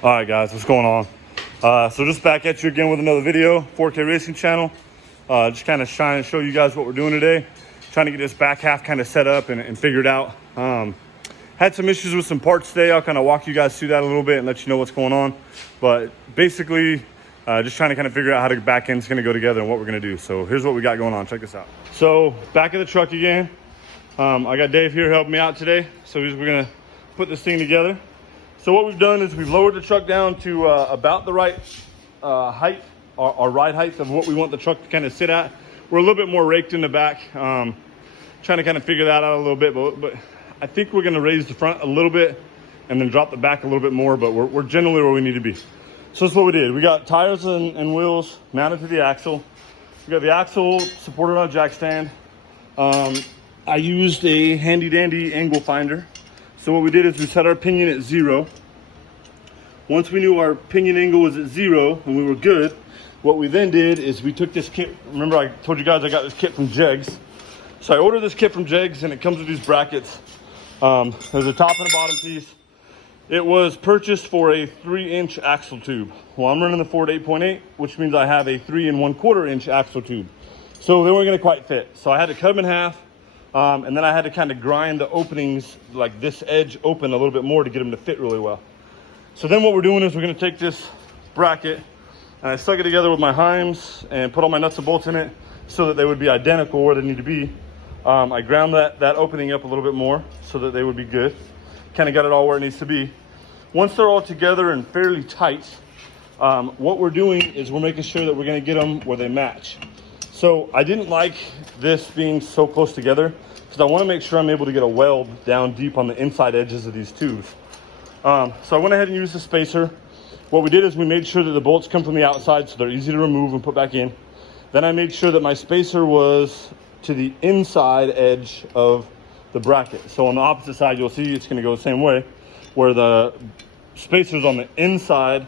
All right, guys, what's going on? So just back at you again with another video, 4K Racing Channel. Just kind of trying to show you guys what we're doing today. Trying to get this back half kind of set up and figured out. Had some issues with some parts today. I'll kind of walk you guys through that a little bit and let you know what's going on. But basically, just trying to kind of figure out how the back end's gonna go together and what we're gonna do. So here's what we got going on, check this out. So back of the truck again. I got Dave here helping me out today. So we're gonna put this thing together. So what we've done is we've lowered the truck down to about the right height, our ride height of what we want the truck to kind of sit at. We're a little bit more raked in the back, trying to kind of figure that out a little bit, but I think we're gonna raise the front a little bit and then drop the back a little bit more, but we're generally where we need to be. So that's what we did. We got tires and wheels mounted to the axle. We got the axle supported on a jack stand. I used a handy dandy angle finder. So what we did is we set our pinion at 0. Once we knew our pinion angle was at 0 and we were good, what we then did is we took this kit. Remember I told you guys I got this kit from Jegs. So I ordered this kit from Jegs and it comes with these brackets. There's a top and a bottom piece. It was purchased for a 3-inch axle tube. Well, I'm running the Ford 8.8, which means I have a 3 1/4 inch axle tube. So they weren't gonna quite fit. So I had to cut them in half. And then I had to kind of grind the openings, like this edge open a little bit more to get them to fit really well. So then what we're doing is we're gonna take this bracket and I stuck it together with my Heims and put all my nuts and bolts in it so that they would be identical where they need to be. I ground that opening up a little bit more so that they would be good. Kind of got it all where it needs to be. Once they're all together and fairly tight, what we're doing is we're making sure that we're gonna get them where they match. So I didn't like this being so close together because I want to make sure I'm able to get a weld down deep on the inside edges of these tubes. So I went ahead and used the spacer. What we did is we made sure that the bolts come from the outside so they're easy to remove and put back in. Then I made sure that my spacer was to the inside edge of the bracket. So on the opposite side, you'll see it's going to go the same way, where the spacer's on the inside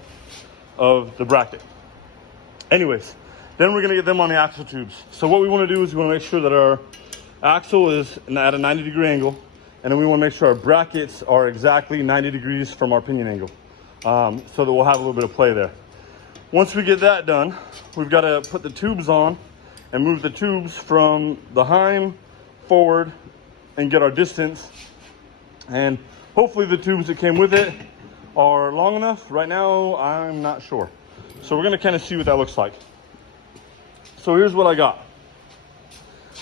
of the bracket. Anyways. Then we're gonna get them on the axle tubes. So what we wanna do is we wanna make sure that our axle is at a 90-degree angle, and then we wanna make sure our brackets are exactly 90 degrees from our pinion angle, so that we'll have a little bit of play there. Once we get that done, we've gotta put the tubes on and move the tubes from the Heim forward and get our distance. And hopefully the tubes that came with it are long enough. Right now, I'm not sure. So we're gonna kind of see what that looks like. So here's what I got.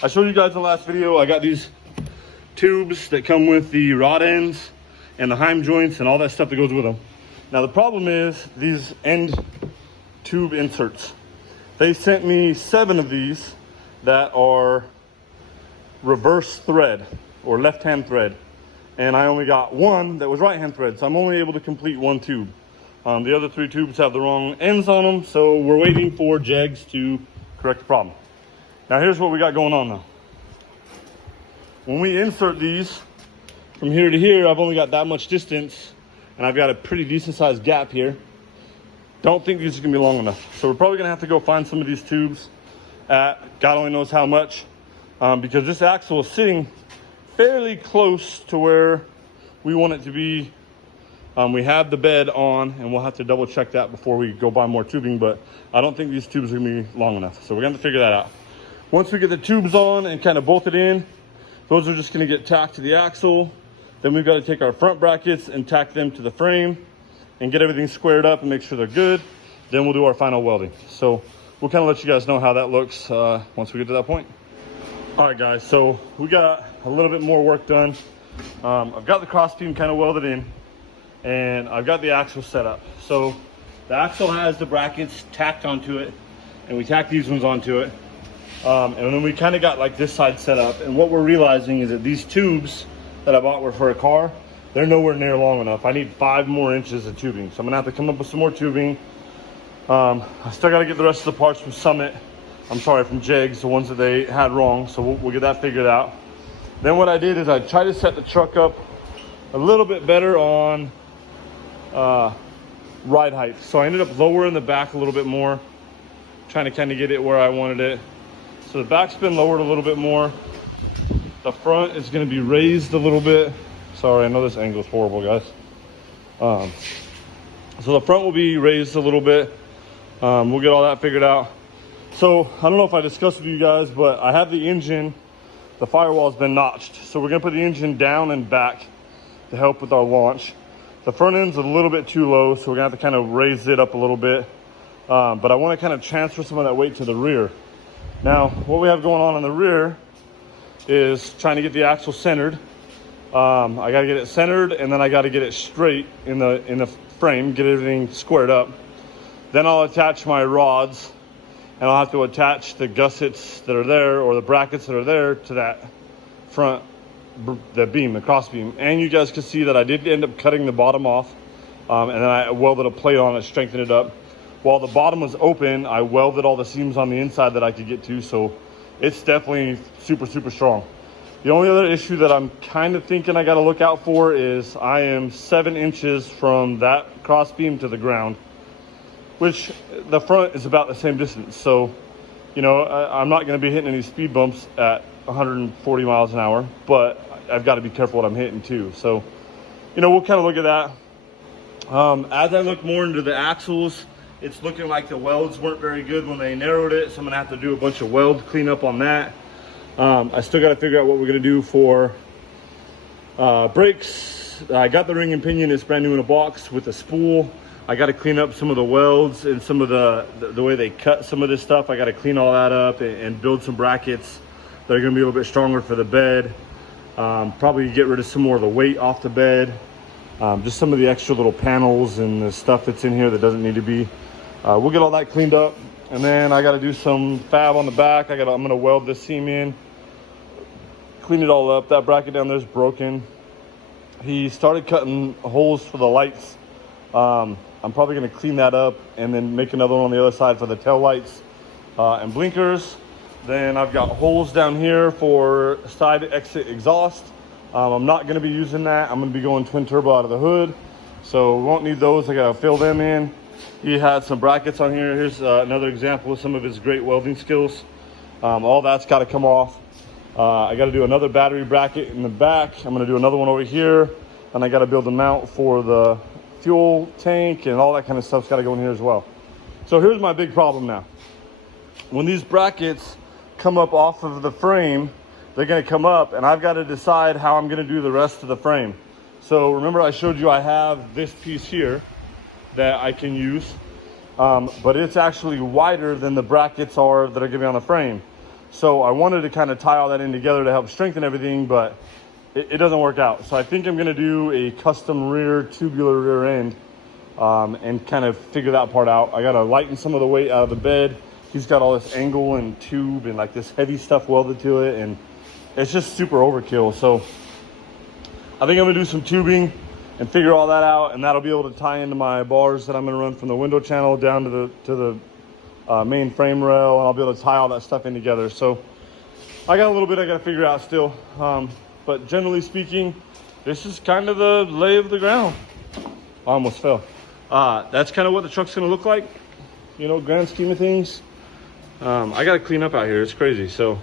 I showed you guys in the last video, I got these tubes that come with the rod ends and the Heim joints and all that stuff that goes with them. Now the problem is these end tube inserts. They sent me 7 of these that are reverse thread or left-hand thread. And I only got 1 that was right-hand thread. So I'm only able to complete 1 tube. The other 3 tubes have the wrong ends on them. So we're waiting for Jegs to correct the problem. Now here's what we got going on now. When we insert these from here to here, I've only got that much distance and I've got a pretty decent sized gap here. Don't think these are gonna be long enough. So we're probably gonna have to go find some of these tubes at God only knows how much, because this axle is sitting fairly close to where we want it to be. We have the bed on and we'll have to double check that before we go buy more tubing, but I don't think these tubes are gonna be long enough. So we're gonna have to figure that out. Once we get the tubes on and kind of bolted in, those are just gonna get tacked to the axle. Then we've got to take our front brackets and tack them to the frame and get everything squared up and make sure they're good. Then we'll do our final welding. So we'll kind of let you guys know how that looks once we get to that point. All right guys, so we got a little bit more work done. I've got the cross beam kind of welded in, and I've got the axle set up. So the axle has the brackets tacked onto it, and we tacked these ones onto it. And then we kind of got like this side set up. And what we're realizing is that these tubes that I bought were for a car, they're nowhere near long enough. I need 5 more inches of tubing. So I'm gonna have to come up with some more tubing. I still gotta get the rest of the parts from Summit. I'm sorry, from Jegs, the ones that they had wrong. So we'll get that figured out. Then what I did is I tried to set the truck up a little bit better on ride height. So I ended up lowering the back a little bit more, trying to kind of get it where I wanted it. So the back's been lowered a little bit more. The front is going to be raised a little bit. Sorry, I know this angle is horrible, guys. So the front will be raised a little bit. We'll get all that figured out. So I don't know if I discussed with you guys, but I have the engine, the firewall's been notched. So we're gonna put the engine down and back to help with our launch. The front end's a little bit too low, so we're gonna have to kind of raise it up a little bit. But I wanna kind of transfer some of that weight to the rear. Now, what we have going on in the rear is trying to get the axle centered. I gotta get it centered, and then I gotta get it straight in the frame, get everything squared up. Then I'll attach my rods, and I'll have to attach the gussets that are there, or the brackets that are there, to that front, the beam, the cross beam. And you guys can see that I did end up cutting the bottom off, and then I welded a plate on it, strengthened it up. While the bottom was open, I welded all the seams on the inside that I could get to, so it's definitely super, super strong. The only other issue that I'm kind of thinking I got to look out for is I am 7 inches from that cross beam to the ground, which the front is about the same distance. So, you know, I'm not going to be hitting any speed bumps at 140 miles an hour, but I've got to be careful what I'm hitting too. So, you know, we'll kind of look at that. As I look more into the axles, it's looking like the welds weren't very good when they narrowed it, so I'm going to have to do a bunch of weld cleanup on that. I still got to figure out what we're going to do for brakes. I got the ring and pinion, it's brand new in a box with a spool. I got to clean up some of the welds and some of the way they cut some of this stuff. I got to clean all that up and build some brackets that are going to be a little bit stronger for the bed. Probably get rid of some more of the weight off the bed. Just some of the extra little panels and the stuff that's in here that doesn't need to be. We'll get all that cleaned up, and then I got to do some fab on the back. I'm going to weld this seam in, clean it all up. That bracket down there's broken. He started cutting holes for the lights. I'm probably going to clean that up and then make another one on the other side for the tail lights and blinkers. Then I've got holes down here for side exit exhaust. I'm not going to be using that. I'm going to be going twin turbo out of the hood, so we won't need those. I got to fill them in. He had some brackets on here. Here's another example of some of his great welding skills. All that's got to come off. I got to do another battery bracket in the back. I'm going to do another one over here, and I got to build a mount for the fuel tank, and all that kind of stuff's got to go in here as well. So here's my big problem now. When these brackets come up off of the frame, they're going to come up, and I've got to decide how I'm going to do the rest of the frame. So remember I showed you I have this piece here that I can use, but it's actually wider than the brackets are that are going to be on the frame. So I wanted to kind of tie all that in together to help strengthen everything, but it doesn't work out. So I think I'm going to do a custom rear tubular rear end and kind of figure that part out. I got to lighten some of the weight out of the bed. He's got all this angle and tube and like this heavy stuff welded to it, and it's just super overkill. So I think I'm going to do some tubing and figure all that out, and that'll be able to tie into my bars that I'm going to run from the window channel down to the main frame rail, and I'll be able to tie all that stuff in together. So I got a little bit I got to figure out still, but generally speaking, this is kind of the lay of the ground. I almost fell. That's kind of what the truck's going to look like, you know, grand scheme of things. I got to clean up out here. It's crazy. So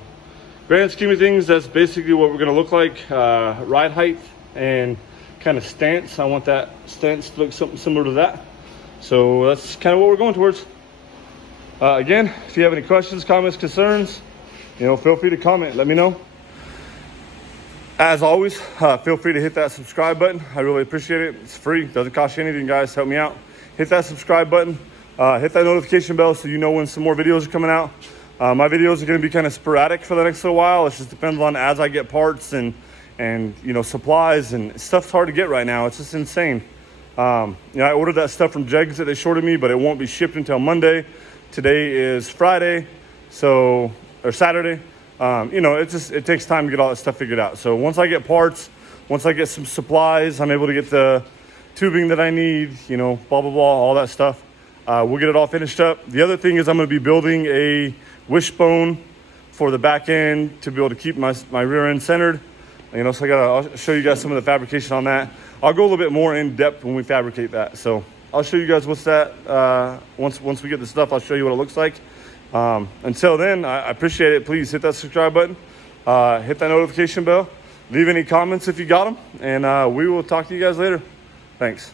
grand scheme of things, that's basically what we're going to look like. Ride height and kind of stance. I want that stance to look something similar to that. So that's kind of what we're going towards. Again, if you have any questions, comments, concerns, you know, feel free to comment. Let me know. As always, feel free to hit that subscribe button. I really appreciate it. It's free. Doesn't cost you anything, guys. Help me out. Hit that subscribe button. Hit that notification bell so you know when some more videos are coming out. My videos are going to be kind of sporadic for the next little while. It just depends on as I get parts and you know, supplies, and stuff's hard to get right now. It's just insane. You know, I ordered that stuff from Jegs that they shorted me, but it won't be shipped until Monday. Today is Friday, or Saturday. You know, it takes time to get all that stuff figured out. So once I get parts, once I get some supplies, I'm able to get the tubing that I need, you know, blah, blah, blah, all that stuff. We'll get it all finished up. The other thing is I'm going to be building a wishbone for the back end to be able to keep my rear end centered. You know, so I'll show you guys some of the fabrication on that. I'll go a little bit more in depth when we fabricate that. So I'll show you guys what's that. Once we get the stuff, I'll show you what it looks like. Until then, I appreciate it. Please hit that subscribe button, hit that notification bell, leave any comments if you got them, and we will talk to you guys later. Thanks.